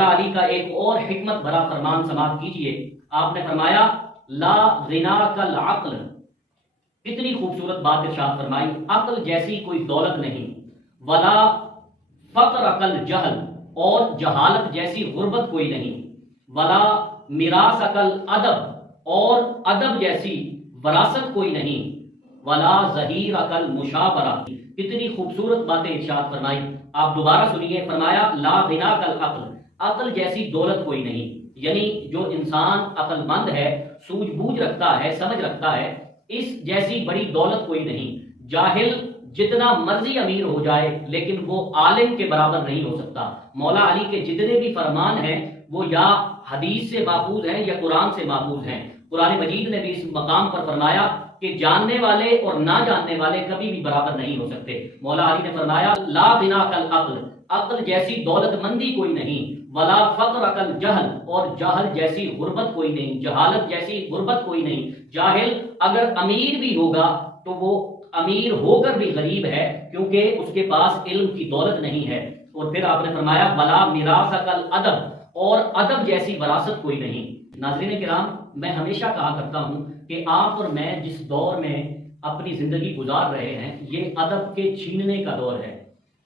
مولا علی کا ایک اور حکمت بھرا فرمان سماعت کیجئے. آپ نے فرمایا لا غنا کالعقل. کتنی خوبصورت بات ارشاد فرمائی. عقل جیسی کوئی دولت نہیں. ولا فقر کالجہل. اور جہالت جیسی غربت کوئی نہیں. ولا میراث کالادب. اور ادب جیسی وراثت کوئی نہیں. ولا ظہیر کالمشاورہ. کتنی خوبصورت باتیں ارشاد فرمائی. آپ دوبارہ سنیے. فرمایا لا غنا کالعقل. عقل جیسی دولت کوئی نہیں. یعنی جو انسان عقل مند ہے، سوجھ بوجھ رکھتا ہے، سمجھ رکھتا ہے، اس جیسی بڑی دولت کوئی نہیں. جاہل جتنا مرضی امیر ہو جائے لیکن وہ عالم کے برابر نہیں ہو سکتا. مولا علی کے جتنے بھی فرمان ہیں وہ یا حدیث سے ماخوذ ہیں یا قرآن سے ماخوذ ہیں. قرآن مجید نے بھی اس مقام پر فرمایا کہ جاننے والے اور نہ جاننے والے کبھی بھی برابر نہیں ہو سکتے. مولا علی نے فرمایا لا غنا کالعقل. عقل جیسی دولت مندی کوئی نہیں. ولا فقر کالجہل. اور جہل جیسی غربت کوئی نہیں. جہالت جیسی غربت کوئی نہیں. جاہل اگر امیر بھی ہوگا تو وہ امیر ہو کر بھی غریب ہے کیونکہ اس کے پاس علم کی دولت نہیں ہے. اور پھر آپ نے فرمایا ولا میراث کالادب. اور ادب جیسی وراثت کوئی نہیں. ناظرین کرام، میں ہمیشہ کہا کرتا ہوں کہ آپ اور میں جس دور میں اپنی زندگی گزار رہے ہیں یہ ادب کے چھیننے کا دور ہے.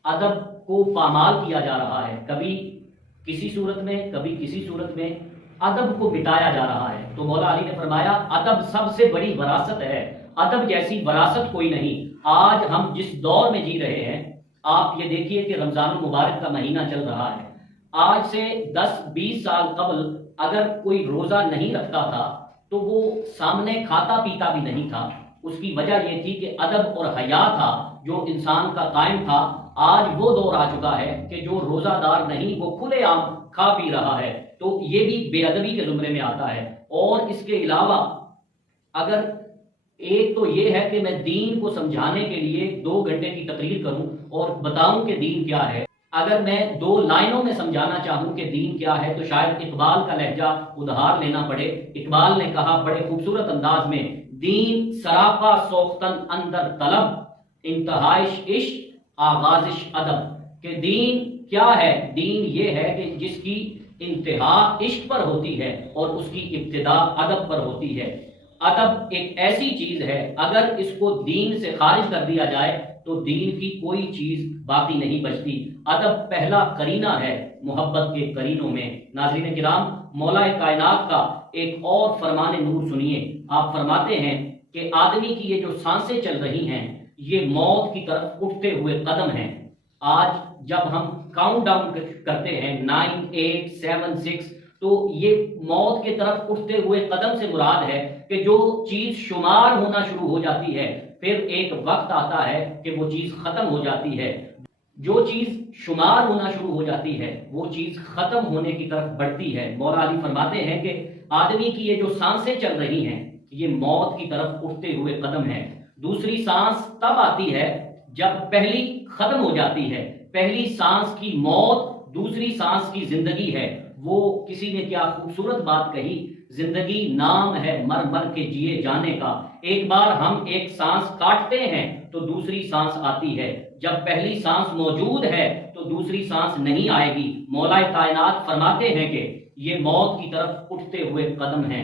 ادب کو پامال کیا جا رہا ہے. کبھی کسی صورت میں، کبھی کسی صورت میں ادب کو بتایا جا رہا ہے. تو مولا علی نے فرمایا ادب سب سے بڑی وراثت ہے. ادب جیسی وراثت کوئی نہیں. آج ہم جس دور میں جی رہے ہیں، آپ یہ دیکھیے کہ رمضان المبارک کا مہینہ چل رہا ہے. آج سے 10-20 سال قبل اگر کوئی روزہ نہیں رکھتا تھا تو وہ سامنے کھاتا پیتا بھی نہیں تھا. اس کی وجہ یہ تھی کہ ادب اور حیا تھا جو انسان کا قائم تھا. آج وہ دور آ چکا ہے کہ جو روزہ دار نہیں وہ کھلے عام کھا پی رہا ہے. تو یہ بھی بے ادبی کے زمرے میں آتا ہے. اور اس کے علاوہ اگر ایک تو یہ ہے کہ میں دین کو سمجھانے کے لیے 2 گھنٹے کی تقریر کروں اور بتاؤں کہ دین کیا ہے، اگر میں 2 لائنوں میں سمجھانا چاہوں کہ دین کیا ہے تو شاید اقبال کا لہجہ ادھار لینا پڑے. اقبال نے کہا بڑے خوبصورت انداز میں، دین سراپا سوختن اندر طلب، انتہائش عشق آغازش ادب. کہ دین کیا ہے؟ دین یہ ہے کہ جس کی انتہا عشق پر ہوتی ہے اور اس کی ابتدا ادب پر ہوتی ہے. ادب ایک ایسی چیز ہے اگر اس کو دین سے خارج کر دیا جائے تو دین کی کوئی چیز باقی نہیں بچتی. ادب پہلا قرینہ ہے محبت کے قرینوں میں. ناظرین کرام، مولا کائنات کا ایک اور فرمان نور سنیے. آپ فرماتے ہیں کہ آدمی کی یہ جو سانسیں چل رہی ہیں یہ موت کی طرف اٹھتے ہوئے قدم ہیں. آج جب ہم کاؤنٹ ڈاؤن کرتے ہیں 9 8 7 6 تو یہ موت کی طرف اٹھتے ہوئے قدم سے مراد ہے کہ جو چیز شمار ہونا شروع ہو جاتی ہے پھر ایک وقت آتا ہے کہ وہ چیز ختم ہو جاتی ہے. جو چیز شمار ہونا شروع ہو جاتی ہے وہ چیز ختم ہونے کی طرف بڑھتی ہے. مولا علی فرماتے ہیں کہ آدمی کی یہ جو سانسیں چل رہی ہیں یہ موت کی طرف اٹھتے ہوئے قدم ہے. دوسری سانس تب آتی ہے جب پہلی ختم ہو جاتی ہے. پہلی سانس کی موت، دوسری سانس کی زندگی ہے. وہ کسی نے کیا خوبصورت بات کہی، زندگی نام ہے مر مر کے جیے جانے کا. ایک بار ہم ایک سانس کاٹتے ہیں تو دوسری سانس آتی ہے. جب پہلی سانس موجود ہے تو دوسری سانس نہیں آئے گی. مولا کائنات فرماتے ہیں کہ یہ موت کی طرف اٹھتے ہوئے قدم ہیں.